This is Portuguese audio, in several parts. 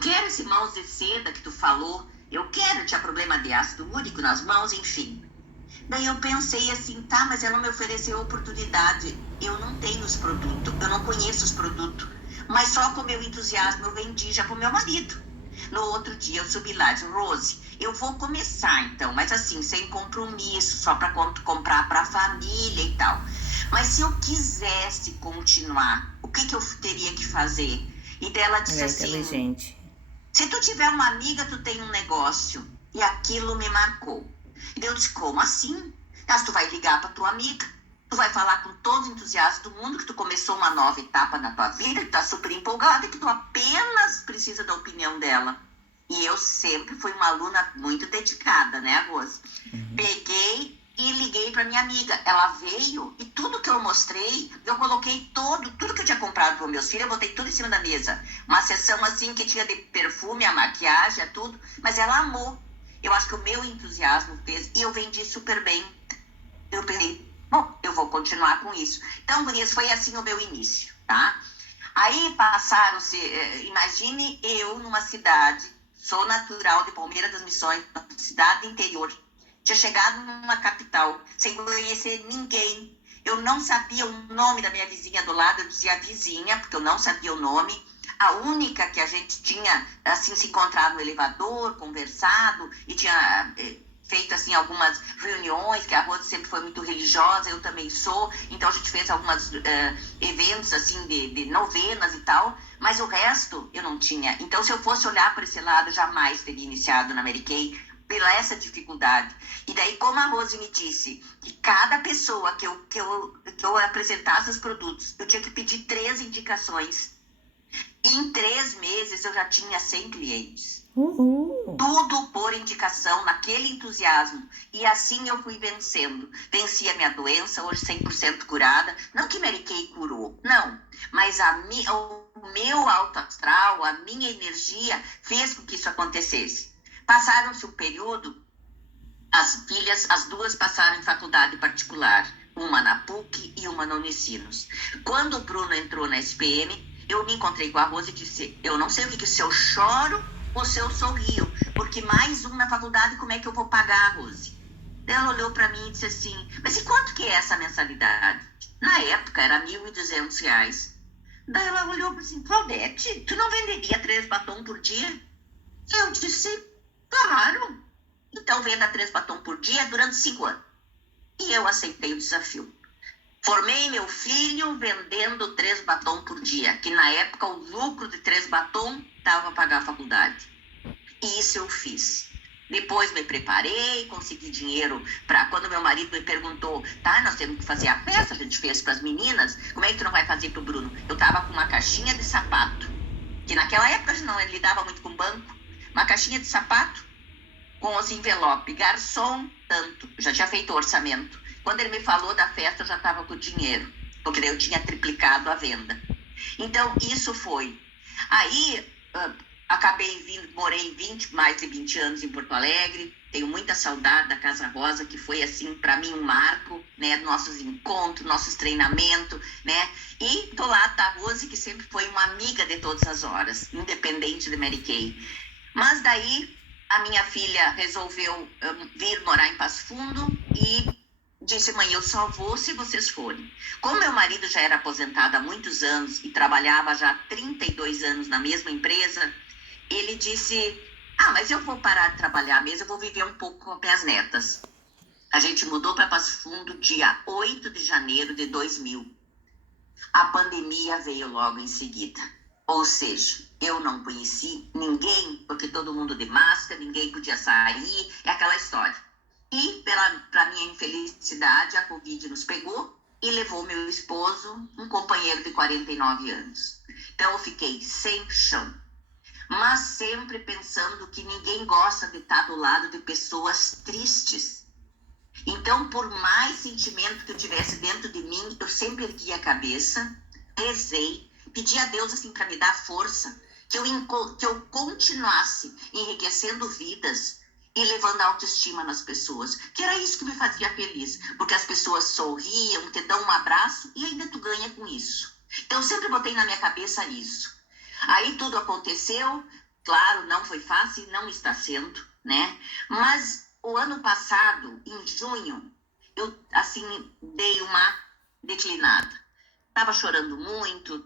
quero esse mãos de seda que tu falou, eu quero, tinha problema de ácido úrico nas mãos, enfim. Daí eu pensei assim, tá, mas ela me ofereceu a oportunidade, eu não tenho os produtos, eu não conheço os produtos, mas só com o meu entusiasmo eu vendi já pro meu marido. No outro dia eu subi lá e disse, Rose, eu vou começar então, mas assim, sem compromisso, só para comprar para a família e tal. Mas se eu quisesse continuar, o que eu teria que fazer? E dela disse assim, inteligente. se tu tiver uma amiga, tu tem um negócio. E aquilo me marcou. E eu disse, como assim? Mas tu vai ligar para tua amiga, tu vai falar com todo o entusiasmo do mundo que tu começou uma nova etapa na tua vida, que tu tá super empolgada, que tu apenas precisa da opinião dela. E eu sempre fui uma aluna muito dedicada, né, Rose? Peguei e liguei para minha amiga. Ela veio e tudo que eu mostrei, eu coloquei tudo que eu tinha comprado para meus filhos, eu botei tudo em cima da mesa. Uma sessão assim que tinha de perfume, a maquiagem, tudo, mas ela amou. Eu acho que o meu entusiasmo fez e eu vendi super bem. Eu pensei, bom, eu vou continuar com isso. Então, Gurias, foi assim o meu início, tá? Aí passaram-se, imagine eu numa cidade, sou natural de Palmeira das Missões, uma cidade interior, tinha chegado numa capital, sem conhecer ninguém. Eu não sabia o nome da minha vizinha do lado, eu dizia vizinha, porque eu não sabia o nome. A única que a gente tinha, assim, se encontrado no elevador, conversado, e tinha feito, assim, algumas reuniões, que a Rose sempre foi muito religiosa, eu também sou, então a gente fez alguns eventos, assim, de novenas e tal, mas o resto eu não tinha. Então, se eu fosse olhar para esse lado, jamais teria iniciado na Mary Kay, pela essa dificuldade. E daí, como a Rose me disse, que cada pessoa que eu apresentasse os produtos, eu tinha que pedir 3 indicações. Em 3 meses, eu já tinha 100 clientes. Uhul. Tudo por indicação, naquele entusiasmo. E assim eu fui vencendo. Venci a minha doença, hoje 100% curada. Não que Mary Kay curou, não. Mas o meu alto astral, a minha energia, fez com que isso acontecesse. Passaram-se um período, as filhas, as 2 passaram em faculdade particular, uma na PUC e uma na Unicinos. Quando o Bruno entrou na SPM, eu me encontrei com a Rose e disse, eu não sei o que se eu choro ou se eu sorrio, porque mais um na faculdade, como é que eu vou pagar, Rose? Ela olhou para mim e disse assim, mas e quanto que é essa mensalidade? Na época era R$ 1.200. Daí ela olhou para assim, Claudete, tu não venderia 3 batons por dia? Eu disse, claro. Então venda 3 batons por dia durante 5 anos. E eu aceitei o desafio. Formei meu filho vendendo 3 batons por dia, que na época o lucro de 3 batons dava para pagar a faculdade. E isso eu fiz. Depois me preparei, consegui dinheiro para quando meu marido me perguntou, tá, nós temos que fazer a festa, a gente fez para as meninas, como é que tu não vai fazer para o Bruno? Eu tava com uma caixinha de sapato, que naquela época a gente não lidava muito com banco, uma caixinha de sapato com os envelopes, garçom, tanto, já tinha feito o orçamento. Quando ele me falou da festa, eu já estava com o dinheiro, porque daí eu tinha triplicado a venda. Então, isso foi. Aí, acabei vindo, morei mais de 20 anos em Porto Alegre, tenho muita saudade da Casa Rosa, que foi, assim, para mim um marco, né, nossos encontros, nossos treinamentos, né, e do lado da Rose, que sempre foi uma amiga de todas as horas, independente de Mary Kay. Mas daí, a minha filha resolveu vir morar em Passo Fundo e disse, mãe, eu só vou se vocês forem. Como meu marido já era aposentado há muitos anos e trabalhava já há 32 anos na mesma empresa, ele disse, mas eu vou parar de trabalhar mesmo, eu vou viver um pouco com minhas netas. A gente mudou para Passo Fundo dia 8 de janeiro de 2000. A pandemia veio logo em seguida. Ou seja, eu não conheci ninguém, porque todo mundo de máscara, ninguém podia sair, é aquela história. E, para minha infelicidade, a Covid nos pegou e levou meu esposo, um companheiro de 49 anos. Então, eu fiquei sem chão. Mas sempre pensando que ninguém gosta de estar do lado de pessoas tristes. Então, por mais sentimento que eu tivesse dentro de mim, eu sempre ergui a cabeça, rezei, pedi a Deus assim para me dar força, que eu continuasse enriquecendo vidas e levando a autoestima nas pessoas, que era isso que me fazia feliz, porque as pessoas sorriam, te dão um abraço e ainda tu ganha com isso. Então eu sempre botei na minha cabeça isso. Aí tudo aconteceu, Claro, não foi fácil, não está sendo, né? Mas o ano passado, em junho, eu, assim, dei uma declinada. Estava chorando muito,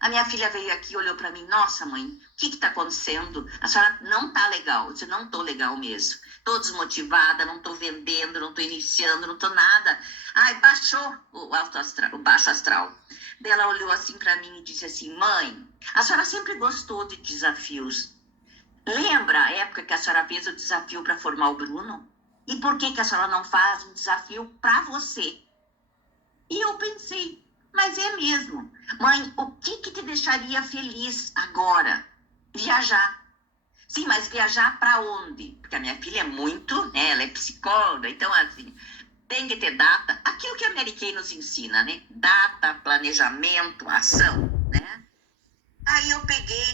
a minha filha veio aqui, olhou para mim, nossa mãe, o que está acontecendo? A senhora não está legal. Eu disse, não estou legal mesmo. Estou desmotivada, não estou vendendo, não estou iniciando, não estou nada. Ai, baixou o alto astral, o baixo astral. Daí ela olhou assim para mim e disse assim, mãe, a senhora sempre gostou de desafios. Lembra a época que a senhora fez o desafio para formar o Bruno? E por que a senhora não faz um desafio para você? E eu pensei, mas é mesmo. Mãe, o que te deixaria feliz agora? Viajar. Sim, mas viajar para onde? Porque a minha filha é muito, né? Ela é psicóloga, então assim, tem que ter data. Aquilo que a Mary Kay nos ensina, né? Data, planejamento, ação, né? Aí eu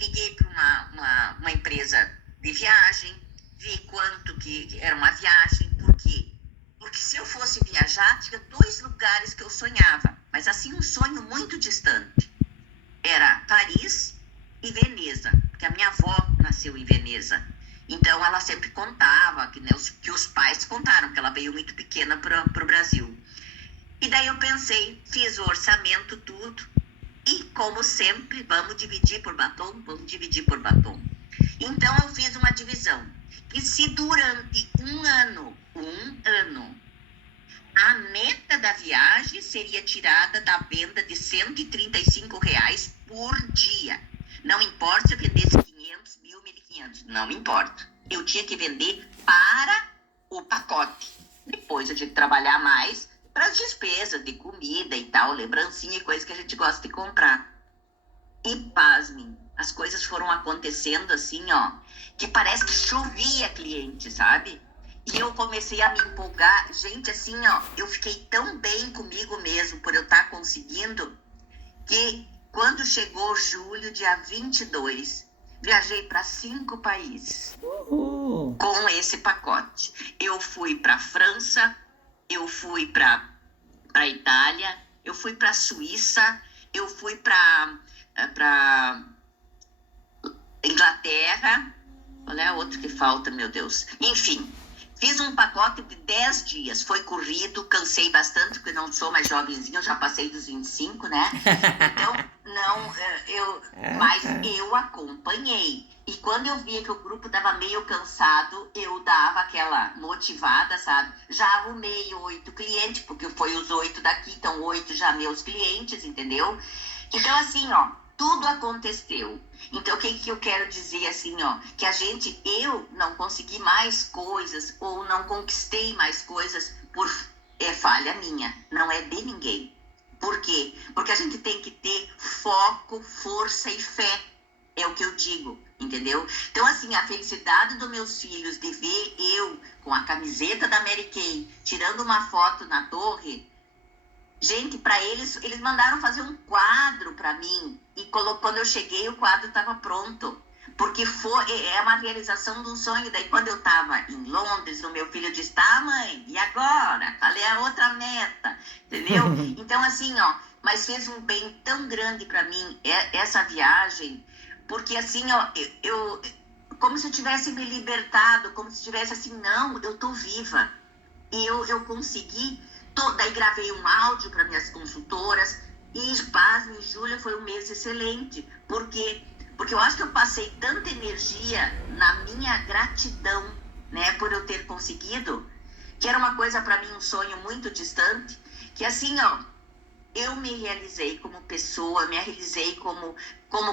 liguei para uma empresa de viagem, vi quanto que era uma viagem, por quê? Porque se eu fosse viajar, tinha 2 lugares que eu sonhava, mas assim, um sonho muito distante. Era Paris e Veneza, porque a minha avó nasceu em Veneza. Então, ela sempre contava, que os pais contaram, que ela veio muito pequena para o Brasil. E daí eu pensei, fiz o orçamento, tudo, e como sempre, vamos dividir por batom. Então, eu fiz uma divisão. E se durante um ano, a meta da viagem seria tirada da venda de R$ 135 por dia. Não importa se eu vendesse 500, 1.000, 1.500, não importa. Eu tinha que vender para o pacote. Depois eu tinha que trabalhar mais para as despesas de comida e tal, lembrancinha e coisa que a gente gosta de comprar. E pasmem, as coisas foram acontecendo assim, ó, que parece que chovia cliente, sabe? E eu comecei a me empolgar. Gente, assim, ó, eu fiquei tão bem comigo mesmo por eu estar conseguindo, que quando chegou julho, dia 22, viajei para 5 países com esse pacote. Eu fui para França, eu fui para Itália, eu fui para Suíça, eu fui para Inglaterra. Qual é a outra que falta, meu Deus? Enfim, fiz um pacote de 10 dias. Foi corrido, cansei bastante, porque não sou mais jovenzinha, eu já passei dos 25, né? Então, mas eu acompanhei. E quando eu via que o grupo estava meio cansado, eu dava aquela motivada, sabe? Já arrumei 8 clientes, porque foi os 8 daqui, então 8 já meus clientes, entendeu? Então, assim, ó, tudo aconteceu. Então, o que eu quero dizer, assim, ó, que eu não consegui mais coisas, ou não conquistei mais coisas por falha minha, não é de ninguém. Por quê? Porque a gente tem que ter foco, força e fé, é o que eu digo, entendeu? Então, assim, a felicidade dos meus filhos de ver eu com a camiseta da Mary Kay, tirando uma foto na torre. Gente, para eles mandaram fazer um quadro para mim. E quando eu cheguei, o quadro estava pronto. Porque é uma realização de um sonho. Daí, quando eu estava em Londres, o meu filho disse, tá, mãe, e agora? Falei, a outra meta, entendeu? Então, assim, ó, mas fez um bem tão grande para mim essa viagem. Porque, assim, ó, eu como se eu tivesse me libertado, como se tivesse assim, não, eu tô viva. E eu consegui. Daí gravei um áudio para minhas consultoras e pasme, julho foi um mês excelente. Por quê? Porque eu acho que eu passei tanta energia na minha gratidão, né, por eu ter conseguido, que era uma coisa para mim, um sonho muito distante, que assim, ó, eu me realizei como pessoa, me realizei como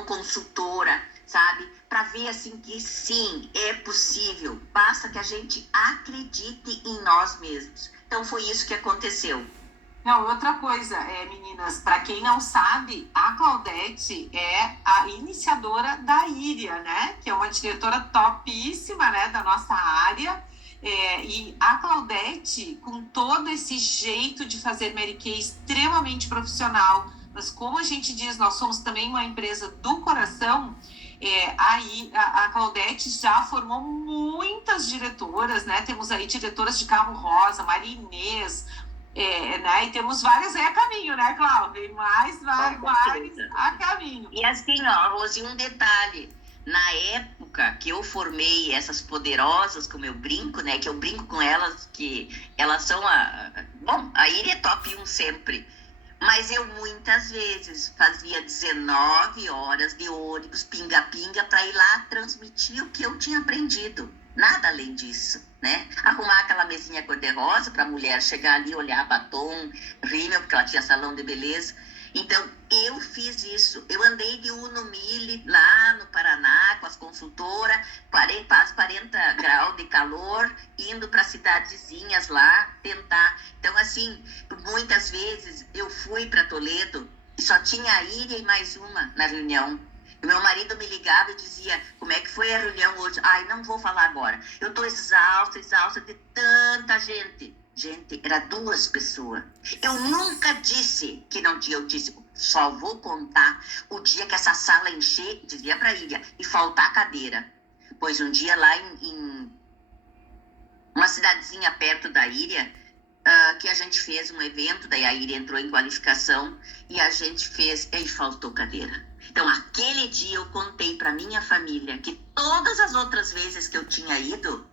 consultora, sabe? Para ver assim que sim, é possível, basta que a gente acredite em nós mesmos. Então foi isso que aconteceu. Não, outra coisa, meninas, para quem não sabe, a Claudete é a iniciadora da Íria, né? Que é uma diretora topíssima, né, da nossa área. E a Claudete, com todo esse jeito de fazer Mary Kay extremamente profissional, mas como a gente diz, nós somos também uma empresa do coração. Aí a Claudete já formou muitas diretoras, né? Temos aí diretoras de carro rosa, Maria Inês, né? E temos várias aí a caminho, né, Cláudia? Mais a caminho. E assim, ó, Rose, um detalhe. Na época que eu formei essas poderosas, como eu brinco, né? Que eu brinco com elas, que elas são Bom, a Iria é top 1 sempre. Mas eu muitas vezes fazia 19 horas de ônibus, pinga-pinga, para ir lá transmitir o que eu tinha aprendido. Nada além disso, né? Arrumar aquela mesinha cor-de-rosa para a mulher chegar ali, olhar batom, rímel, porque ela tinha salão de beleza. Então, eu fiz isso. Eu andei de Uno Mille lá no Paraná com as consultoras, quase 40 graus de calor, indo para cidadezinhas lá tentar. Então, assim, muitas vezes eu fui para Toledo e só tinha a Iria e mais uma na reunião. E meu marido me ligava e dizia, como é que foi a reunião hoje? Ai, não vou falar agora. Eu estou exausta de tanta gente. Gente, era 2 pessoas. Eu nunca disse que não tinha, eu disse, só vou contar o dia que essa sala encher, dizia para a Iria, e faltar cadeira. Pois um dia lá em uma cidadezinha perto da Iria, que a gente fez um evento, daí a Iria entrou em qualificação e a gente fez, e faltou cadeira. Então, aquele dia eu contei para minha família que todas as outras vezes que eu tinha ido,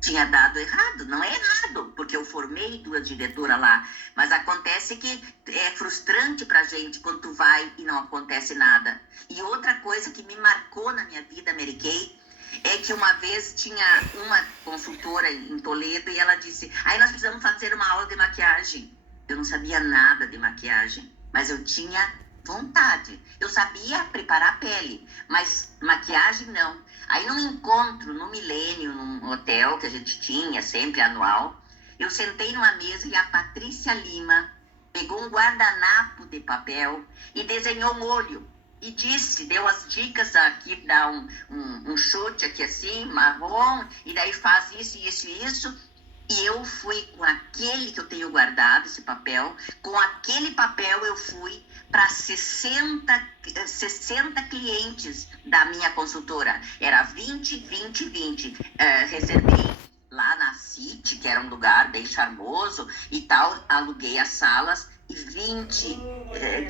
tinha dado errado. Não é errado, porque eu formei 2 diretoras lá, mas acontece que é frustrante pra gente quando tu vai e não acontece nada. E outra coisa que me marcou na minha vida, Mary Kay, é que uma vez tinha uma consultora em Toledo e ela disse, aí nós precisamos fazer uma aula de maquiagem. Eu não sabia nada de maquiagem, mas eu tinha vontade. Eu sabia preparar a pele, mas maquiagem não. Aí num encontro no Milênio, num hotel que a gente tinha, sempre anual, eu sentei numa mesa e a Patrícia Lima pegou um guardanapo de papel e desenhou um olho. E disse, deu as dicas aqui, dá um chute aqui assim, marrom, e daí faz isso, isso e isso. E eu fui com aquele que eu tenho guardado, esse papel, com aquele papel eu fui para 60 clientes da minha consultora. Era 20, 20, 20. Reservei lá na City, que era um lugar bem charmoso e tal, aluguei as salas e 20,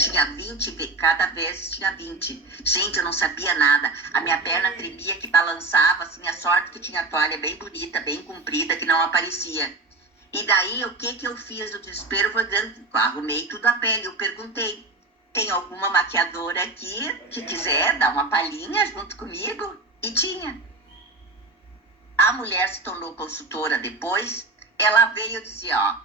tinha 20, cada vez tinha 20. Gente, eu não sabia nada. A minha perna tremia, que balançava, assim, a sorte que tinha a toalha bem bonita, bem comprida, que não aparecia. E daí, o que eu fiz do desespero foi arrumei tudo a pele. Eu perguntei, tem alguma maquiadora aqui que quiser dar uma palhinha junto comigo? E tinha. A mulher se tornou consultora depois, ela veio e dizia, ó,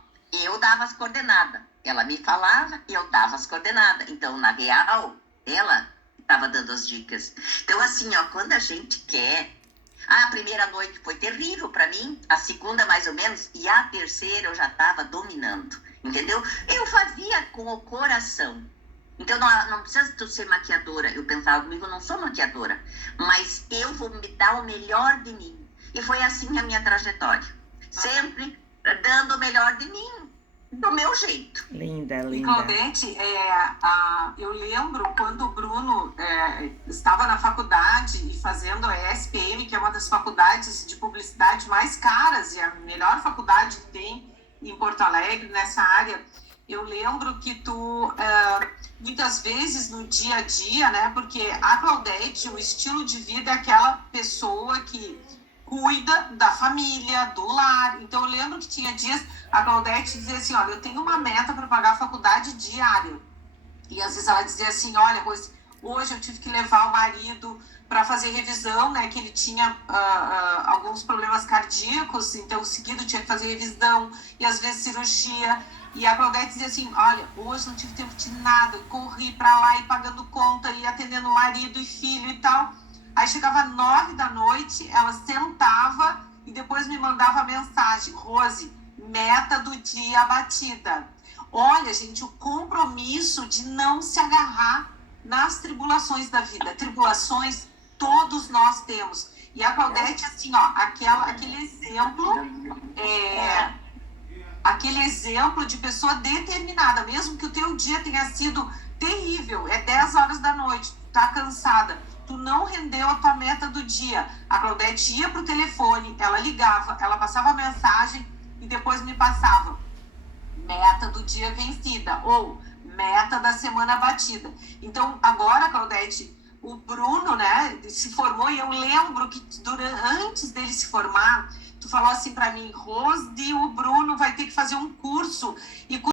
eu dava as coordenadas. Ela me falava e eu dava as coordenadas. Então, na real, ela estava dando as dicas. Então, assim, ó, quando a gente quer... A primeira noite foi terrível para mim, a segunda mais ou menos, e a terceira eu já estava dominando, entendeu? Eu fazia com o coração. Então, não precisa tu ser maquiadora. Eu pensava comigo, eu não sou maquiadora, mas eu vou me dar o melhor de mim. E foi assim a minha trajetória. Sempre dando o melhor de mim, do meu jeito. Linda, linda. E Claudete, eu lembro quando o Bruno estava na faculdade e fazendo a ESPM, que é uma das faculdades de publicidade mais caras e a melhor faculdade que tem em Porto Alegre, nessa área. Eu lembro que tu, muitas vezes no dia a dia, né, porque a Claudete, o estilo de vida é aquela pessoa que cuida da família, do lar. Então, eu lembro que tinha dias, a Claudete dizia assim, olha, eu tenho uma meta para pagar a faculdade diária. E às vezes ela dizia assim, olha, hoje eu tive que levar o marido para fazer revisão, né, que ele tinha alguns problemas cardíacos, então seguido tinha que fazer revisão e às vezes cirurgia. E a Claudete dizia assim, olha, hoje não tive tempo de nada, corri para lá e pagando conta e atendendo marido e filho e tal. Aí chegava 9 da noite, ela sentava e depois me mandava mensagem, Rose, meta do dia batida. Olha, gente, o compromisso de não se agarrar nas tribulações da vida. Tribulações todos nós temos. E a Claudete, assim, ó, aquele exemplo de pessoa determinada, mesmo que o teu dia tenha sido terrível, é 10 horas da noite, tu tá cansada, tu não rendeu a tua meta do dia. A Claudete ia pro telefone, ela ligava, ela passava mensagem e depois me passava meta do dia vencida ou meta da semana batida. Então, agora, Claudete, o Bruno, né, se formou, e eu lembro que antes dele se formar, tu falou assim para mim, Rose, o Bruno vai